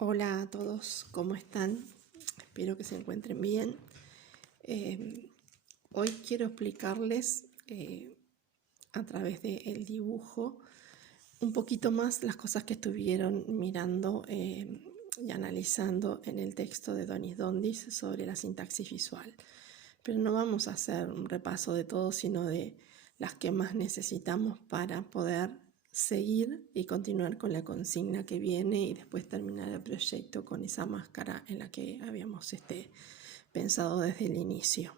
Hola a todos, ¿cómo están? Espero que se encuentren bien. Hoy quiero explicarles a través del dibujo un poquito más las cosas que estuvieron mirando y analizando en el texto de Donis Dondis sobre la sintaxis visual. Pero no vamos a hacer un repaso de todo, sino de las que más necesitamos para poder seguir y continuar con la consigna que viene y después terminar el proyecto con esa máscara en la que habíamos pensado desde el inicio.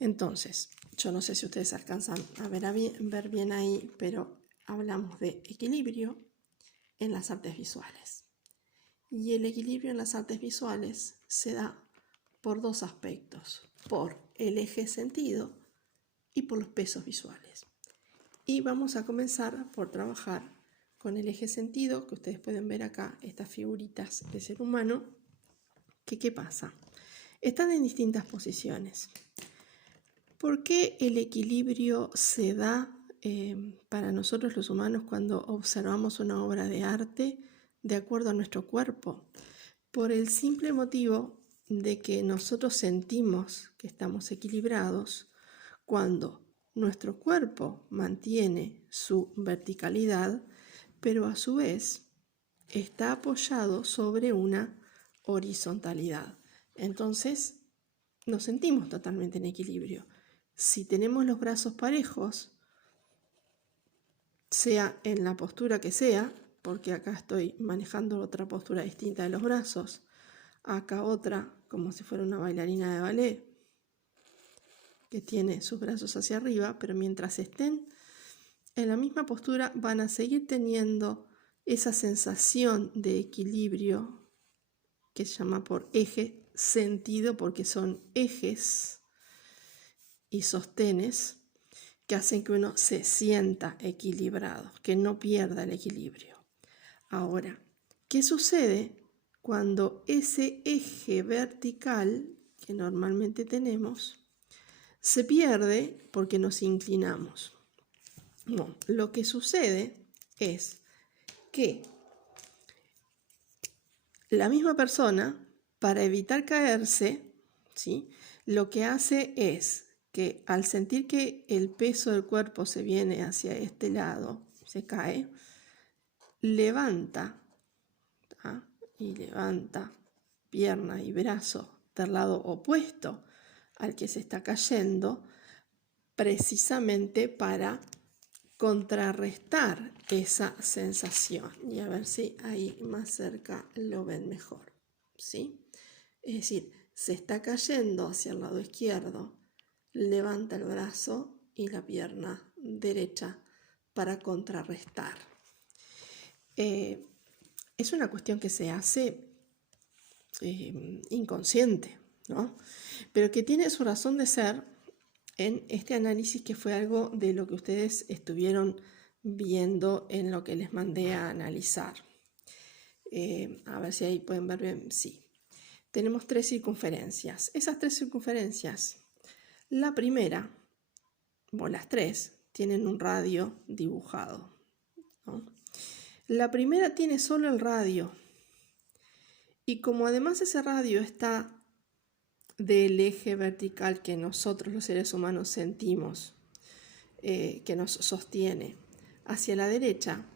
Entonces, yo no sé si ustedes alcanzan a ver bien ahí, pero hablamos de equilibrio en las artes visuales. Y el equilibrio en las artes visuales se da por dos aspectos, por el eje sentido y por los pesos visuales. Y vamos a comenzar por trabajar con el eje sentido, que ustedes pueden ver acá, estas figuritas de ser humano, que ¿qué pasa? Están en distintas posiciones. ¿Por qué el equilibrio se da para nosotros los humanos cuando observamos una obra de arte de acuerdo a nuestro cuerpo? Por el simple motivo de que nosotros sentimos que estamos equilibrados cuando nuestro cuerpo mantiene su verticalidad, pero a su vez está apoyado sobre una horizontalidad. Entonces nos sentimos totalmente en equilibrio. Si tenemos los brazos parejos, sea en la postura que sea, porque acá estoy manejando otra postura distinta de los brazos, acá otra como si fuera una bailarina de ballet, que tiene sus brazos hacia arriba, pero mientras estén en la misma postura van a seguir teniendo esa sensación de equilibrio que se llama por eje sentido, porque son ejes y sostenes que hacen que uno se sienta equilibrado, que no pierda el equilibrio. Ahora, ¿qué sucede cuando ese eje vertical que normalmente tenemos se pierde porque nos inclinamos? No, lo que sucede es que la misma persona, para evitar caerse, ¿sí?, lo que hace es que al sentir que el peso del cuerpo se viene hacia este lado, se cae, levanta, ¿tá?, y levanta pierna y brazo del lado opuesto al que se está cayendo, precisamente para contrarrestar esa sensación. Y a ver si ahí más cerca lo ven mejor, ¿sí? Es decir, se está cayendo hacia el lado izquierdo, levanta el brazo y la pierna derecha para contrarrestar. Es una cuestión que se hace inconsciente, ¿no?, pero que tiene su razón de ser en este análisis, que fue algo de lo que ustedes estuvieron viendo en lo que les mandé a analizar. A ver si ahí pueden ver bien. Sí, tenemos tres circunferencias. Esas tres circunferencias, la primera, bueno, las tres tienen un radio dibujado, ¿no? La primera tiene solo el radio, y como además ese radio está del eje vertical que nosotros los seres humanos sentimos, que nos sostiene hacia la derecha,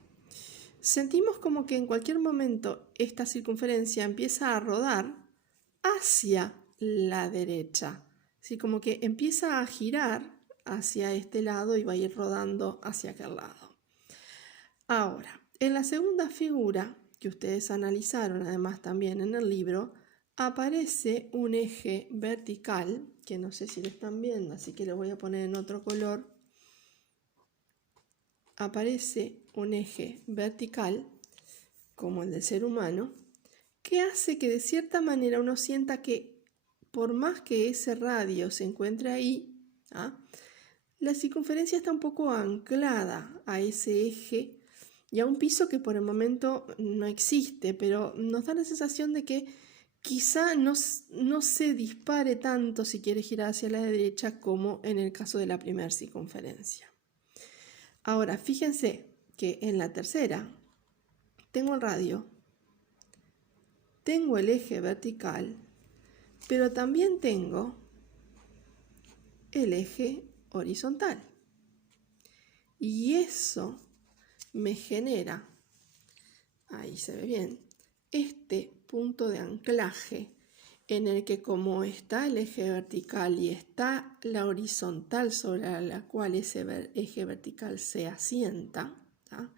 sentimos como que en cualquier momento esta circunferencia empieza a rodar hacia la derecha, así como que empieza a girar hacia este lado y va a ir rodando hacia aquel lado. Ahora, en la segunda figura que ustedes analizaron además también en el libro, aparece un eje vertical, que no sé si lo están viendo, así que lo voy a poner en otro color. Aparece un eje vertical, como el del ser humano, que hace que de cierta manera uno sienta que por más que ese radio se encuentre ahí, la circunferencia está un poco anclada a ese eje y a un piso que por el momento no existe, pero nos da la sensación de que quizá no se dispare tanto si quiere girar hacia la derecha como en el caso de la primera circunferencia. Ahora, fíjense que en la tercera tengo el radio tengo el eje vertical, pero también tengo el eje horizontal. Y eso me genera, ahí se ve bien, este punto de anclaje en el que, como está el eje vertical y está la horizontal sobre la cual ese eje vertical se asienta, ¿tá?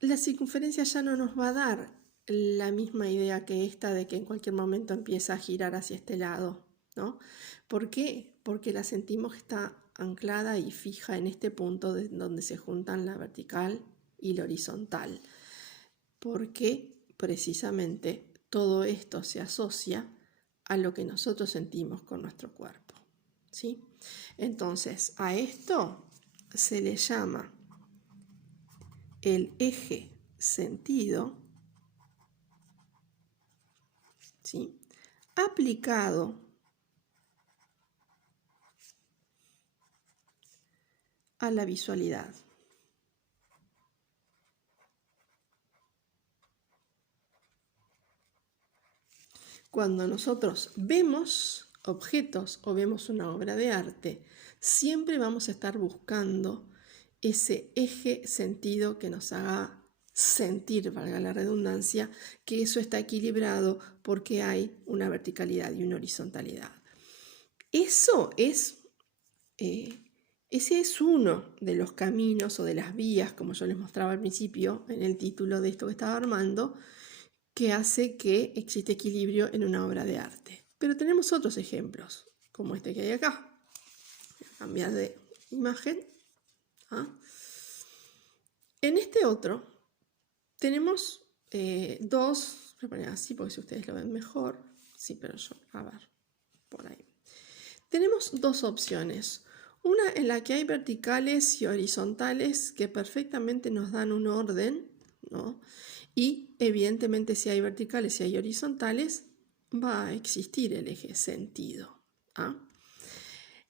La circunferencia ya no nos va a dar la misma idea que esta de que en cualquier momento empieza a girar hacia este lado, ¿no? ¿Por qué? Porque la sentimos que está anclada y fija en este punto donde se juntan la vertical y la horizontal. Porque precisamente todo esto se asocia a lo que nosotros sentimos con nuestro cuerpo, ¿sí? Entonces, a esto se le llama el eje sentido, ¿sí?, aplicado a la visualidad. Cuando nosotros vemos objetos o vemos una obra de arte, siempre vamos a estar buscando ese eje sentido que nos haga sentir, valga la redundancia, que eso está equilibrado porque hay una verticalidad y una horizontalidad. Ese es uno de los caminos o de las vías, como yo les mostraba al principio en el título de esto que estaba armando, que hace que existe equilibrio en una obra de arte. Pero tenemos otros ejemplos, como este que hay acá. Voy a cambiar de imagen. En este otro tenemos dos, voy a poner así porque si ustedes lo ven mejor, sí, pero yo, a ver, por ahí. Tenemos dos opciones. Una en la que hay verticales y horizontales que perfectamente nos dan un orden, ¿no? Y evidentemente si hay verticales y hay horizontales, va a existir el eje sentido.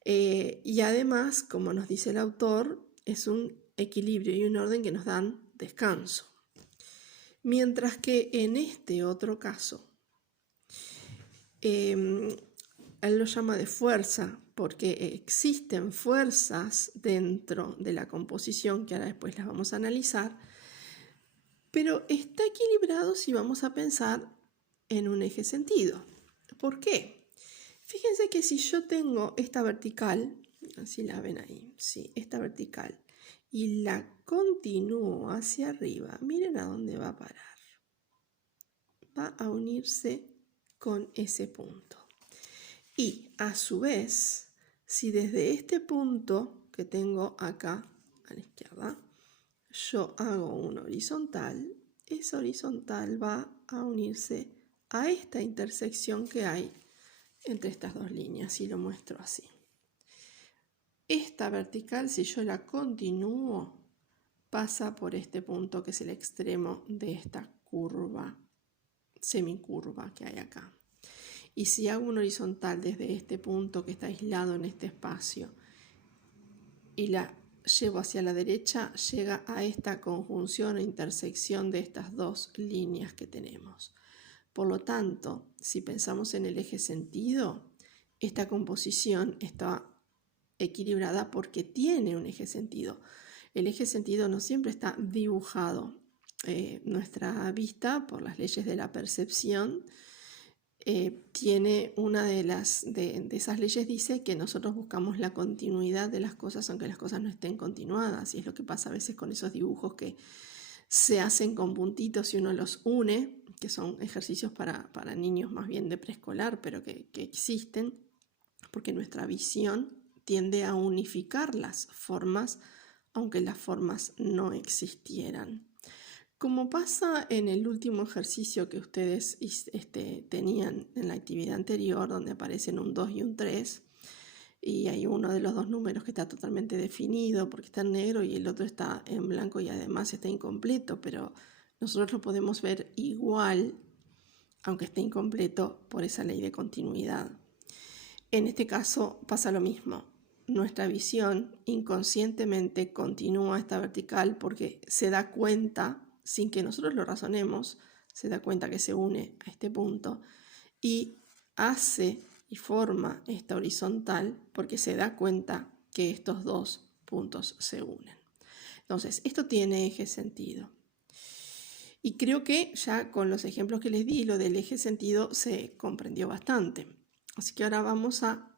Y además, como nos dice el autor, es un equilibrio y un orden que nos dan descanso. Mientras que en este otro caso, él lo llama de fuerza porque existen fuerzas dentro de la composición que ahora después las vamos a analizar, pero está equilibrado si vamos a pensar en un eje sentido. ¿Por qué? Fíjense que si yo tengo esta vertical, así la ven ahí, sí, esta vertical, y la continúo hacia arriba, miren a dónde va a parar. Va a unirse con ese punto. Y a su vez, si desde este punto que tengo acá a la izquierda, yo hago un horizontal, esa horizontal va a unirse a esta intersección que hay entre estas dos líneas, y lo muestro así. Esta vertical, si yo la continúo, pasa por este punto que es el extremo de esta curva, semicurva que hay acá. Y si hago un horizontal desde este punto que está aislado en este espacio y la llevo hacia la derecha, llega a esta conjunción o intersección de estas dos líneas que tenemos. Por lo tanto, si pensamos en el eje sentido, esta composición está equilibrada porque tiene un eje sentido. El eje sentido no siempre está dibujado. Nuestra vista, por las leyes de la percepción, tiene una de esas leyes, dice que nosotros buscamos la continuidad de las cosas aunque las cosas no estén continuadas, y es lo que pasa a veces con esos dibujos que se hacen con puntitos y uno los une, que son ejercicios para niños más bien de preescolar, pero que existen, porque nuestra visión tiende a unificar las formas, aunque las formas no existieran. Como pasa en el último ejercicio que ustedes tenían en la actividad anterior, donde aparecen un 2 y un 3, y hay uno de los dos números que está totalmente definido porque está en negro y el otro está en blanco y además está incompleto, pero nosotros lo podemos ver igual, aunque esté incompleto, por esa ley de continuidad. En este caso pasa lo mismo. Nuestra visión inconscientemente continúa esta vertical porque se da cuenta, sin que nosotros lo razonemos, se da cuenta que se une a este punto y hace y forma esta horizontal porque se da cuenta que estos dos puntos se unen. Entonces, esto tiene eje sentido. Y creo que ya con los ejemplos que les di, lo del eje sentido se comprendió bastante. Así que ahora vamos a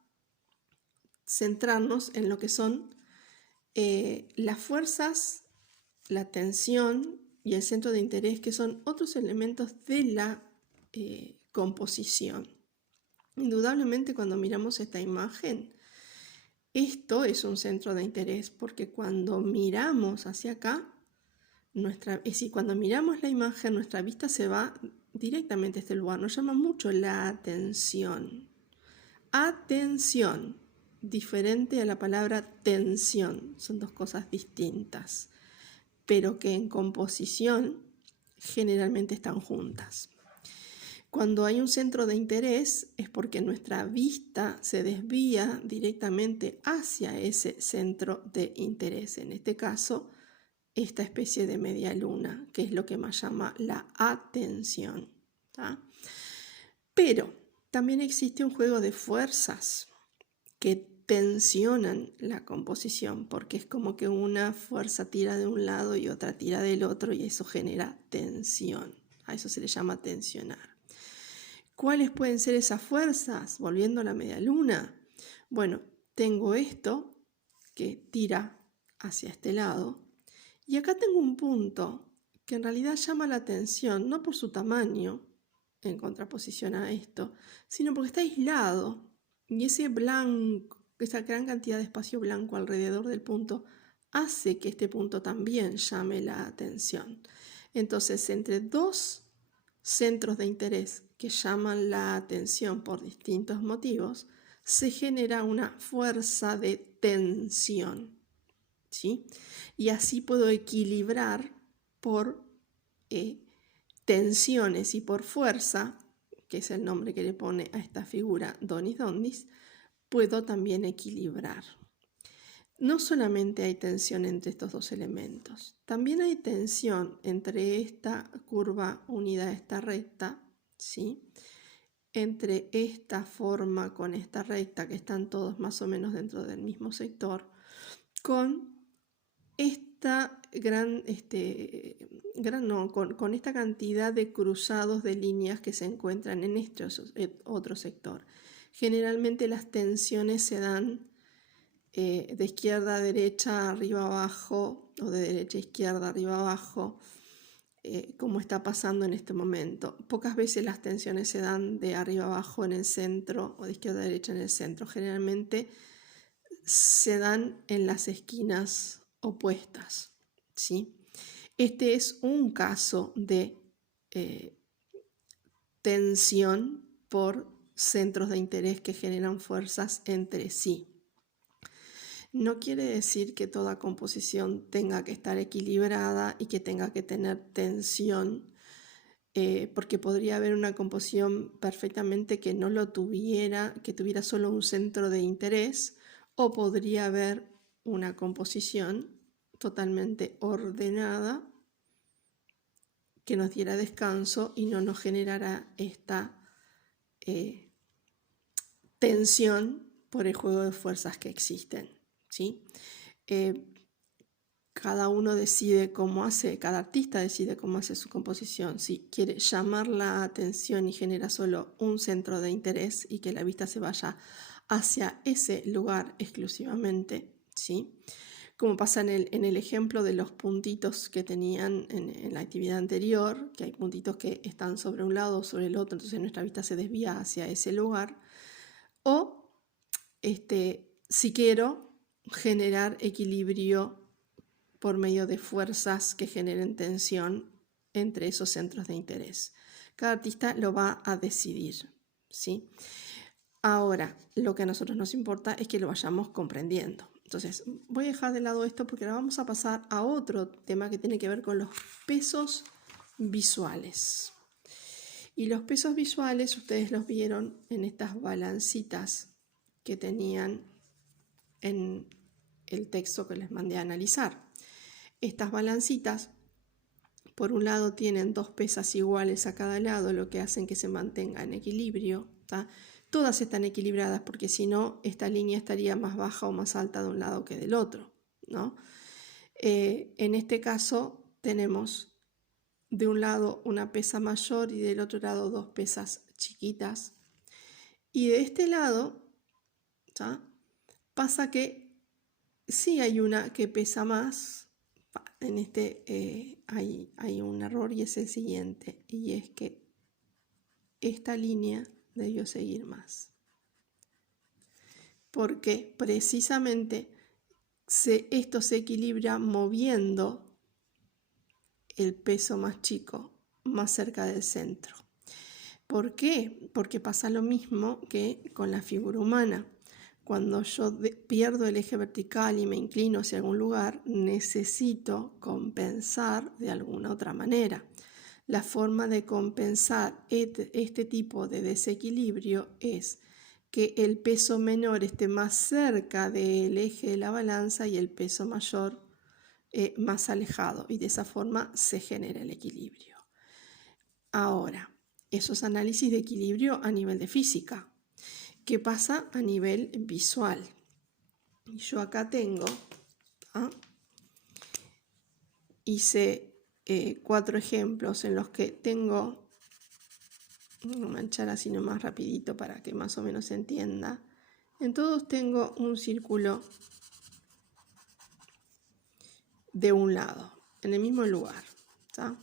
centrarnos en lo que son las fuerzas, la tensión y el centro de interés, que son otros elementos de la composición. Indudablemente, cuando miramos esta imagen, esto es un centro de interés, porque cuando miramos hacia acá, cuando miramos la imagen, nuestra vista se va directamente a este lugar. Nos llama mucho la atención. Atención, diferente a la palabra tensión. Son dos cosas distintas, pero que en composición generalmente están juntas. Cuando hay un centro de interés es porque nuestra vista se desvía directamente hacia ese centro de interés. En este caso, esta especie de media luna, que es lo que más llama la atención. ¿Tá? Pero también existe un juego de fuerzas que tensionan la composición, porque es como que una fuerza tira de un lado y otra tira del otro, y eso genera tensión. A eso se le llama tensionar. ¿Cuáles pueden ser esas fuerzas? Volviendo a la media luna. Bueno, tengo esto que tira hacia este lado, y acá tengo un punto que en realidad llama la atención, no por su tamaño, en contraposición a esto, sino porque está aislado, y ese blanco, esa gran cantidad de espacio blanco alrededor del punto hace que este punto también llame la atención. Entonces, entre dos centros de interés que llaman la atención por distintos motivos, se genera una fuerza de tensión, ¿sí? Y así puedo equilibrar por tensiones y por fuerza, que es el nombre que le pone a esta figura Donis Dondis, puedo también equilibrar. No solamente hay tensión entre estos dos elementos, también hay tensión entre esta curva unida a esta recta, ¿sí? Entre esta forma con esta recta, que están todos más o menos dentro del mismo sector, con esta con esta cantidad de cruzados de líneas que se encuentran en este otro sector. Generalmente las tensiones se dan de izquierda a derecha, arriba abajo, o de derecha a izquierda, arriba abajo, como está pasando en este momento. Pocas veces las tensiones se dan de arriba abajo en el centro o de izquierda a derecha en el centro. Generalmente se dan en las esquinas opuestas, ¿sí? Este es un caso de tensión por centros de interés que generan fuerzas entre sí. No quiere decir que toda composición tenga que estar equilibrada y que tenga que tener tensión, porque podría haber una composición perfectamente que no lo tuviera, que tuviera solo un centro de interés, o podría haber una composición totalmente ordenada que nos diera descanso y no nos generara esta tensión por el juego de fuerzas que existen, ¿sí? Cada uno decide cómo hace, cada artista decide cómo hace su composición. Si quiere llamar la atención y genera solo un centro de interés y que la vista se vaya hacia ese lugar exclusivamente, ¿sí? Como pasa en el ejemplo de los puntitos que tenían en la actividad anterior, que hay puntitos que están sobre un lado o sobre el otro, entonces nuestra vista se desvía hacia ese lugar. O si quiero generar equilibrio por medio de fuerzas que generen tensión entre esos centros de interés. Cada artista lo va a decidir, ¿sí? Ahora, lo que a nosotros nos importa es que lo vayamos comprendiendo. Entonces, voy a dejar de lado esto porque ahora vamos a pasar a otro tema que tiene que ver con los pesos visuales. Y los pesos visuales, ustedes los vieron en estas balancitas que tenían en el texto que les mandé a analizar. Estas balancitas por un lado tienen dos pesas iguales a cada lado, lo que hacen que se mantenga en equilibrio, ¿tá? Todas están equilibradas porque si no, esta línea estaría más baja o más alta de un lado que del otro, ¿no? En este caso tenemos de un lado una pesa mayor y del otro lado dos pesas chiquitas. Y de este lado, ¿tá? Pasa que sí hay una que pesa más. En este hay un error y es el siguiente, y es que esta línea debió seguir más. Porque precisamente esto se equilibra moviendo el peso más chico más cerca del centro. ¿Por qué? Porque pasa lo mismo que con la figura humana. Cuando yo pierdo el eje vertical y me inclino hacia algún lugar, necesito compensar de alguna otra manera. La forma de compensar este tipo de desequilibrio es que el peso menor esté más cerca del eje de la balanza y el peso mayor más alejado, y de esa forma se genera el equilibrio. Ahora, esos análisis de equilibrio a nivel de física. ¿Qué pasa a nivel visual? Yo acá tengo, hice 4 ejemplos en los que tengo, voy a manchar así nomás rapidito para que más o menos se entienda. En todos tengo un círculo de un lado, en el mismo lugar, ¿tá?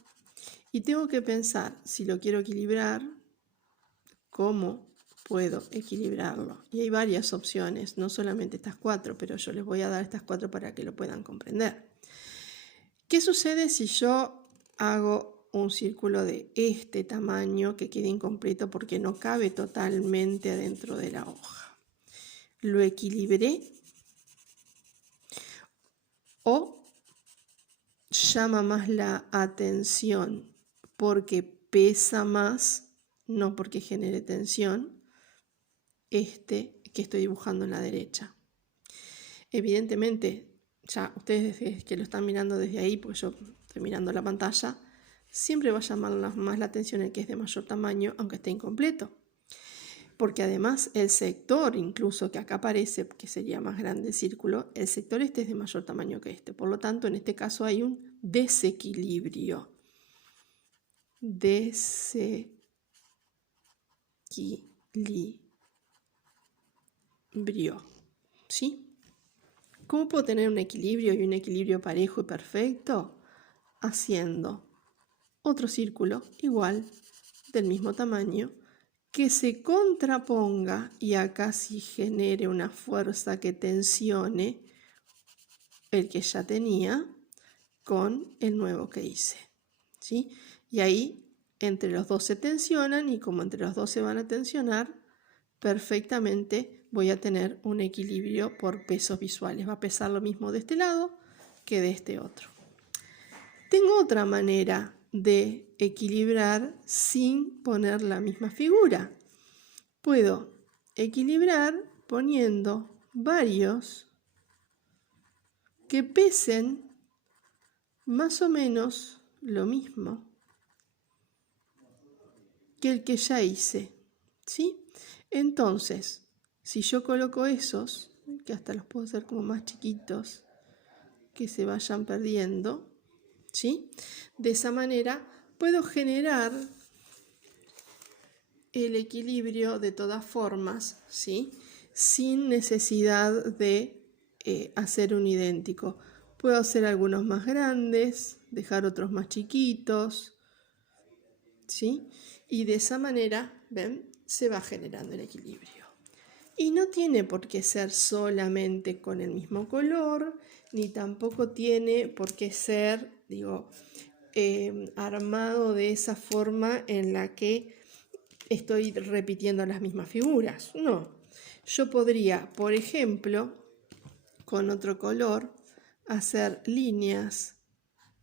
Y tengo que pensar, si lo quiero equilibrar, ¿cómo puedo equilibrarlo? Y hay varias opciones, no solamente estas 4, pero yo les voy a dar estas 4 para que lo puedan comprender. ¿Qué sucede si yo hago un círculo de este tamaño que quede incompleto porque no cabe totalmente adentro de la hoja? ¿Lo equilibré o llama más la atención porque pesa más, no porque genere tensión, este que estoy dibujando en la derecha? Evidentemente, ya ustedes que lo están mirando desde ahí, pues yo estoy mirando la pantalla, siempre va a llamar más la atención el que es de mayor tamaño, aunque esté incompleto. Porque además el sector, incluso que acá aparece, que sería más grande el círculo, el sector este es de mayor tamaño que este. Por lo tanto, en este caso hay un desequilibrio. Desequilibrio. ¿Sí? ¿Cómo puedo tener un equilibrio y un equilibrio parejo y perfecto? Haciendo otro círculo igual, del mismo tamaño, que se contraponga y acá sí genere una fuerza que tensione el que ya tenía con el nuevo que hice, ¿sí? Y ahí entre los dos se tensionan, y como entre los dos se van a tensionar, perfectamente voy a tener un equilibrio por pesos visuales. Va a pesar lo mismo de este lado que de este otro. Tengo otra manera de equilibrar sin poner la misma figura. Puedo equilibrar poniendo varios que pesen más o menos lo mismo que el que ya hice, ¿sí? Entonces, si yo coloco esos, que hasta los puedo hacer como más chiquitos, que se vayan perdiendo, ¿sí? De esa manera puedo generar el equilibrio de todas formas, ¿sí? Sin necesidad de hacer un idéntico. Puedo hacer algunos más grandes, dejar otros más chiquitos, ¿sí? Y de esa manera, ¿ven? Se va generando el equilibrio. Y no tiene por qué ser solamente con el mismo color, ni tampoco tiene por qué ser, armado de esa forma en la que estoy repitiendo las mismas figuras. No, yo podría, por ejemplo, con otro color, hacer líneas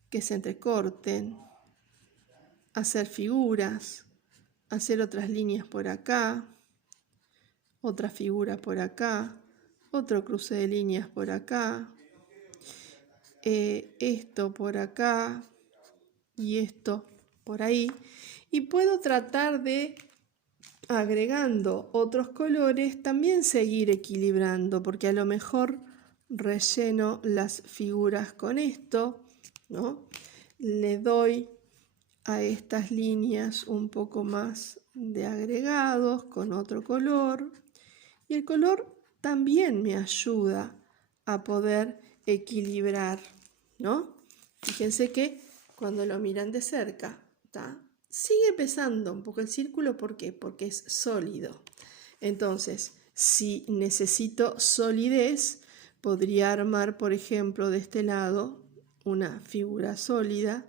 que se entrecorten, hacer figuras, hacer otras líneas por acá, otra figura por acá, otro cruce de líneas por acá, esto por acá, y esto por ahí. Y puedo tratar de, agregando otros colores, también seguir equilibrando, porque a lo mejor relleno las figuras con esto, ¿no? Le doy a estas líneas un poco más de agregados con otro color, y el color también me ayuda a poder equilibrar, ¿no? Fíjense que cuando lo miran de cerca, ¿tá? Sigue pesando un poco el círculo, ¿por qué? Porque es sólido. Entonces, si necesito solidez, podría armar, por ejemplo, de este lado una figura sólida,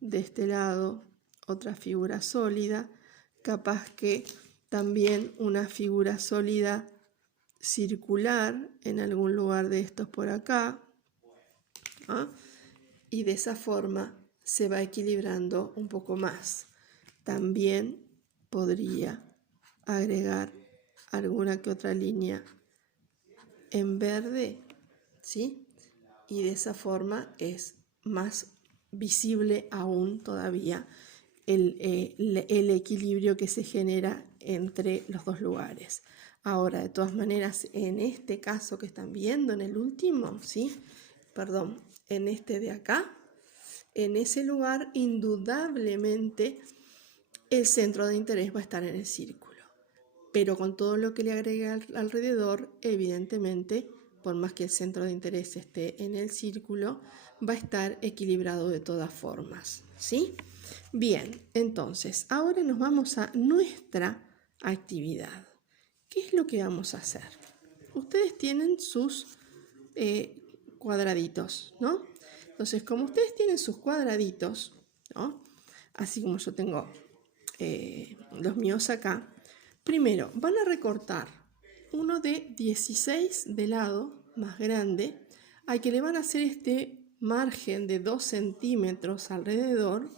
de este lado otra figura sólida, capaz que también una figura sólida circular en algún lugar de estos por acá, ¿ah? Y de esa forma se va equilibrando un poco más. También podría agregar alguna que otra línea en verde, ¿sí? Y de esa forma es más visible aún todavía el equilibrio que se genera entre los dos lugares. Ahora, de todas maneras, en este caso que están viendo, en el último, ¿sí? Perdón, en este de acá, en ese lugar, indudablemente, el centro de interés va a estar en el círculo. Pero con todo lo que le agregue alrededor, evidentemente, por más que el centro de interés esté en el círculo, va a estar equilibrado de todas formas, ¿sí? Bien, entonces, ahora nos vamos a nuestra actividad. ¿Qué es lo que vamos a hacer? Ustedes tienen sus cuadraditos, ¿no? Entonces, como ustedes tienen sus cuadraditos, ¿no? Así como yo tengo los míos acá, primero van a recortar uno de 16 de lado, más grande, al que le van a hacer este margen de 2 centímetros alrededor,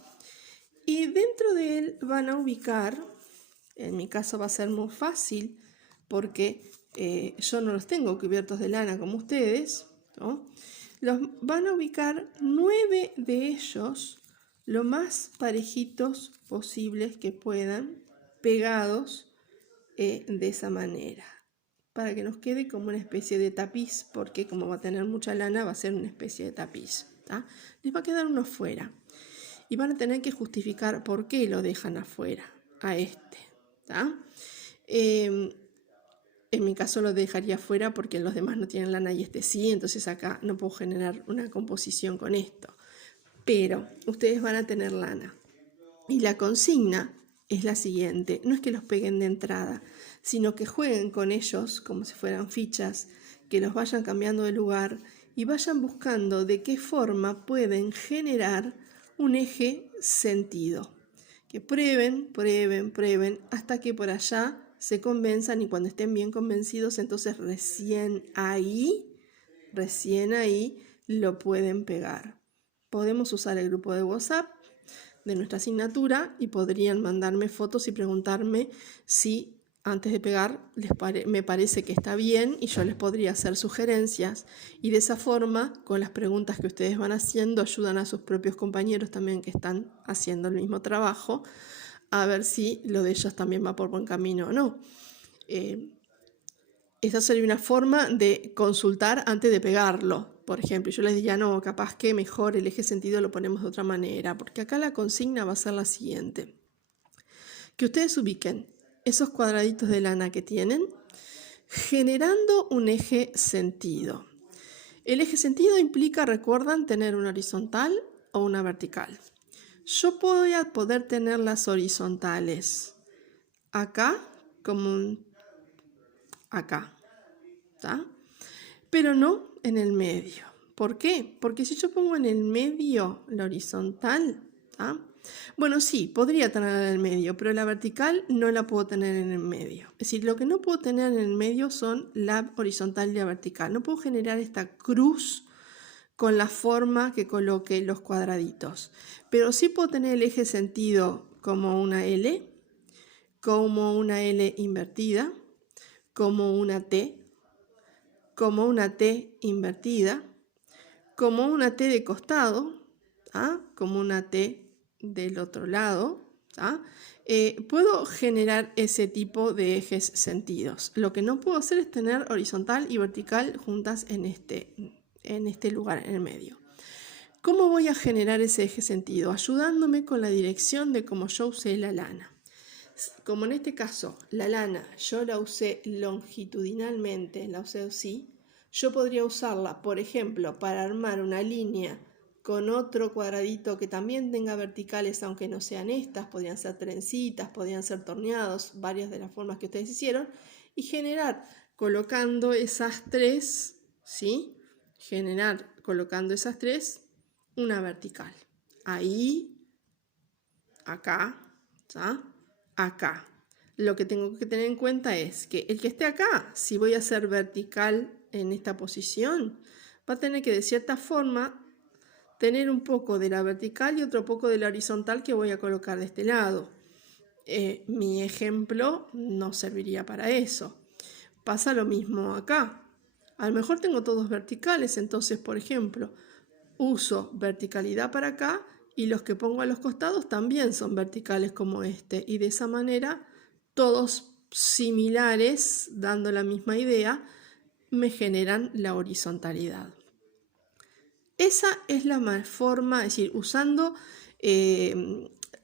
y dentro de él van a ubicar, en mi caso va a ser muy fácil porque yo no los tengo cubiertos de lana como ustedes, ¿no? Los van a ubicar 9 de ellos lo más parejitos posibles que puedan, pegados de esa manera, para que nos quede como una especie de tapiz, porque como va a tener mucha lana va a ser una especie de tapiz, ¿tá? Les va a quedar uno fuera y van a tener que justificar por qué lo dejan afuera a este, ¿tá? En mi caso lo dejaría fuera porque los demás no tienen lana y este sí, entonces acá no puedo generar una composición con esto. Pero ustedes van a tener lana. Y la consigna es la siguiente, no es que los peguen de entrada, sino que jueguen con ellos como si fueran fichas, que los vayan cambiando de lugar y vayan buscando de qué forma pueden generar un eje sentido. Que prueben hasta que por allá se convenzan, y cuando estén bien convencidos, entonces recién ahí lo pueden pegar. Podemos usar el grupo de WhatsApp de nuestra asignatura y podrían mandarme fotos y preguntarme si antes de pegar me parece que está bien, y yo les podría hacer sugerencias, y de esa forma, con las preguntas que ustedes van haciendo, ayudan a sus propios compañeros también que están haciendo el mismo trabajo, a ver si lo de ellos también va por buen camino o no. Esa sería una forma de consultar antes de pegarlo. Por ejemplo, yo les diría, no, capaz que mejor el eje sentido lo ponemos de otra manera, porque acá la consigna va a ser la siguiente. Que ustedes ubiquen esos cuadraditos de lana que tienen, generando un eje sentido. El eje sentido implica, recuerdan, tener una horizontal o una vertical. Yo voy a poder tener las horizontales acá como acá, ¿tá? Pero no en el medio. ¿Por qué? Porque si yo pongo en el medio la horizontal, ¿tá? Bueno, sí, podría tenerla en el medio, pero la vertical no la puedo tener en el medio. Es decir, lo que no puedo tener en el medio son la horizontal y la vertical. No puedo generar esta cruz con la forma que coloque los cuadraditos. Pero sí puedo tener el eje sentido como una L, como una L invertida, como una T, como una T invertida, como una T de costado, ¿ah? Como una T del otro lado, puedo generar ese tipo de ejes sentidos. Lo que no puedo hacer es tener horizontal y vertical juntas en este lugar en el medio. ¿Cómo voy a generar ese eje sentido? Ayudándome con la dirección de cómo yo usé la lana. Como en este caso la lana yo la usé longitudinalmente, la usé así, yo podría usarla, por ejemplo, para armar una línea con otro cuadradito que también tenga verticales, aunque no sean estas, podrían ser trencitas, podrían ser torneados, varias de las formas que ustedes hicieron, y generar, colocando esas tres, ¿sí? Generar, colocando esas tres, una vertical. Ahí, acá, ¿sí? Acá. Lo que tengo que tener en cuenta es que el que esté acá, si voy a hacer vertical en esta posición, va a tener que de cierta forma tener un poco de la vertical y otro poco de la horizontal que voy a colocar de este lado. Mi ejemplo no serviría para eso. Pasa lo mismo acá. A lo mejor tengo todos verticales, entonces, por ejemplo, uso verticalidad para acá y los que pongo a los costados también son verticales como este. Y de esa manera, todos similares, dando la misma idea, me generan la horizontalidad. Esa es la forma, es decir, usando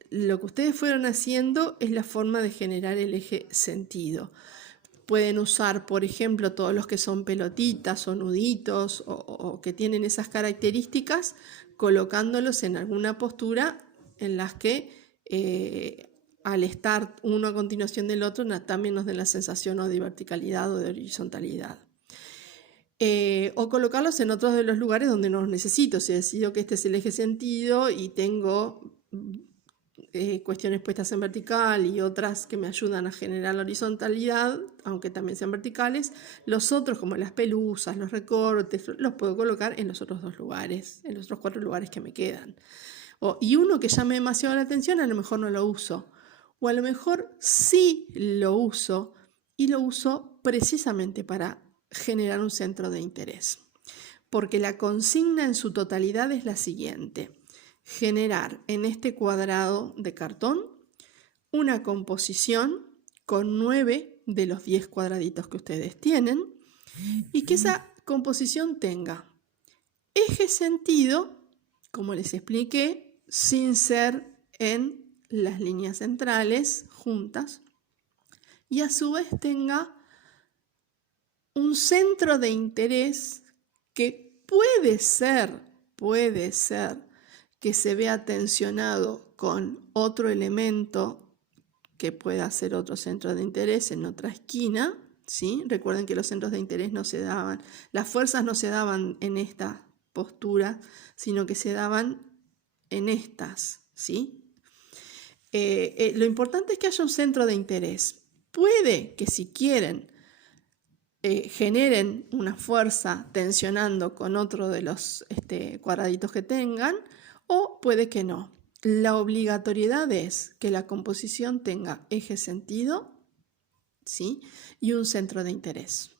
lo que ustedes fueron haciendo es la forma de generar el eje sentido. Pueden usar, por ejemplo, todos los que son pelotitas o nuditos o que tienen esas características, colocándolos en alguna postura en las que al estar uno a continuación del otro también nos den la sensación o de verticalidad o de horizontalidad. O colocarlos en otros de los lugares donde no los necesito. Si decido que este es el eje sentido y tengo cuestiones puestas en vertical y otras que me ayudan a generar la horizontalidad, aunque también sean verticales, los otros como las pelusas, los recortes, los puedo colocar en los otros dos lugares, en los otros 4 lugares que me quedan. Y uno que llame demasiado la atención, a lo mejor no lo uso. O a lo mejor sí lo uso y lo uso precisamente para generar un centro de interés. Porque la consigna en su totalidad es la siguiente: generar en este cuadrado de cartón una composición con 9 de los 10 cuadraditos que ustedes tienen y que esa composición tenga eje sentido, como les expliqué, sin ser en las líneas centrales juntas, y a su vez tenga un centro de interés que puede ser que se vea tensionado con otro elemento que pueda ser otro centro de interés en otra esquina, ¿sí? Recuerden que los centros de interés no se daban, las fuerzas no se daban en esta postura, sino que se daban en estas, ¿sí? Lo importante es que haya un centro de interés. Puede que si quieren generen una fuerza tensionando con otro de los cuadraditos que tengan, o puede que no. La obligatoriedad es que la composición tenga eje sentido, ¿sí? Y un centro de interés.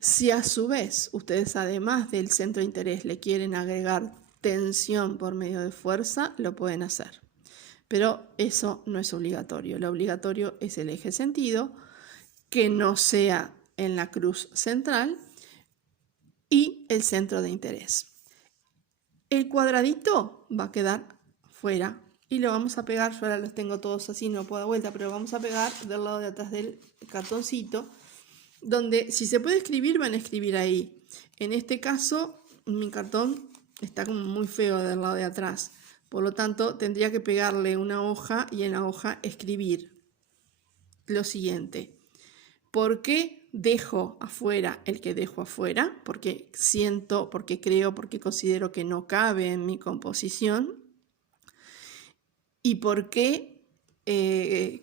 Si a su vez ustedes además del centro de interés le quieren agregar tensión por medio de fuerza, lo pueden hacer. Pero eso no es obligatorio. Lo obligatorio es el eje sentido, que no sea en la cruz central, y el centro de interés. El cuadradito va a quedar fuera y lo vamos a pegar. Yo ahora los tengo todos así, no puedo dar vuelta, pero lo vamos a pegar del lado de atrás del cartoncito, donde si se puede escribir, van a escribir ahí. En este caso, mi cartón está como muy feo del lado de atrás, por lo tanto tendría que pegarle una hoja y en la hoja escribir lo siguiente: ¿por qué dejo afuera el que dejo afuera? Porque siento, porque creo, porque considero que no cabe en mi composición. ¿Y por qué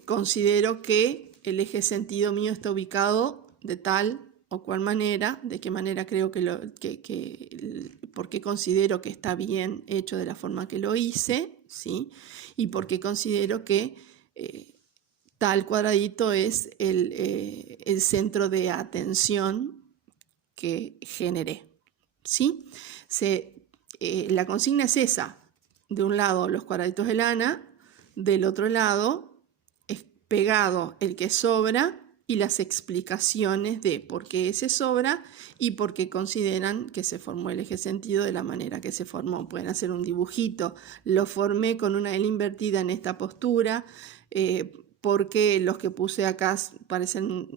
considero que el eje sentido mío está ubicado de tal o cual manera? ¿De qué manera creo por qué considero que está bien hecho de la forma que lo hice? ¿Sí? Y por qué considero que tal cuadradito es el centro de atención que generé, ¿sí? La consigna es esa: de un lado los cuadraditos de lana, del otro lado es pegado el que sobra y las explicaciones de por qué ese sobra y por qué consideran que se formó el eje sentido de la manera que se formó. Pueden hacer un dibujito. Lo formé con una L invertida en esta postura, porque los que puse acá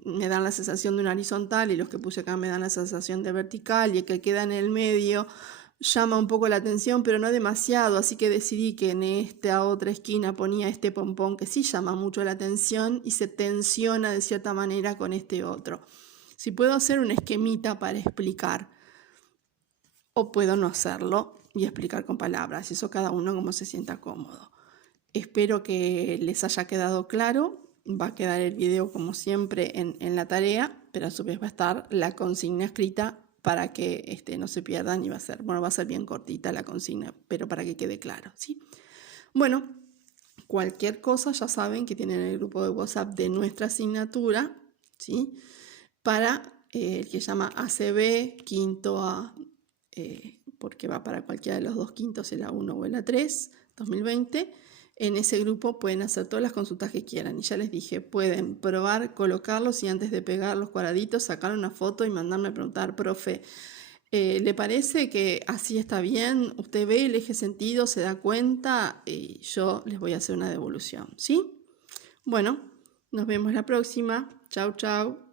me dan la sensación de una horizontal y los que puse acá me dan la sensación de vertical, y el que queda en el medio llama un poco la atención, pero no demasiado, así que decidí que en esta otra esquina ponía este pompón que sí llama mucho la atención y se tensiona de cierta manera con este otro. Si puedo hacer un esquemita para explicar, o puedo no hacerlo y explicar con palabras, eso cada uno como se sienta cómodo. Espero que les haya quedado claro. Va a quedar el video como siempre en la tarea, pero a su vez va a estar la consigna escrita para que no se pierdan, y va a ser bien cortita la consigna, pero para que quede claro, ¿sí? Bueno, cualquier cosa ya saben que tienen el grupo de WhatsApp de nuestra asignatura, ¿sí? Para el que llama ACB, quinto A, porque va para cualquiera de los dos quintos, el A1 o el A3, 2020. En ese grupo pueden hacer todas las consultas que quieran. Y ya les dije, pueden probar, colocarlos y antes de pegar los cuadraditos, sacar una foto y mandarme a preguntar, profe, ¿le parece que así está bien? ¿Usted ve el eje sentido, se da cuenta? Y yo les voy a hacer una devolución, ¿sí? Bueno, nos vemos la próxima. Chau, chau.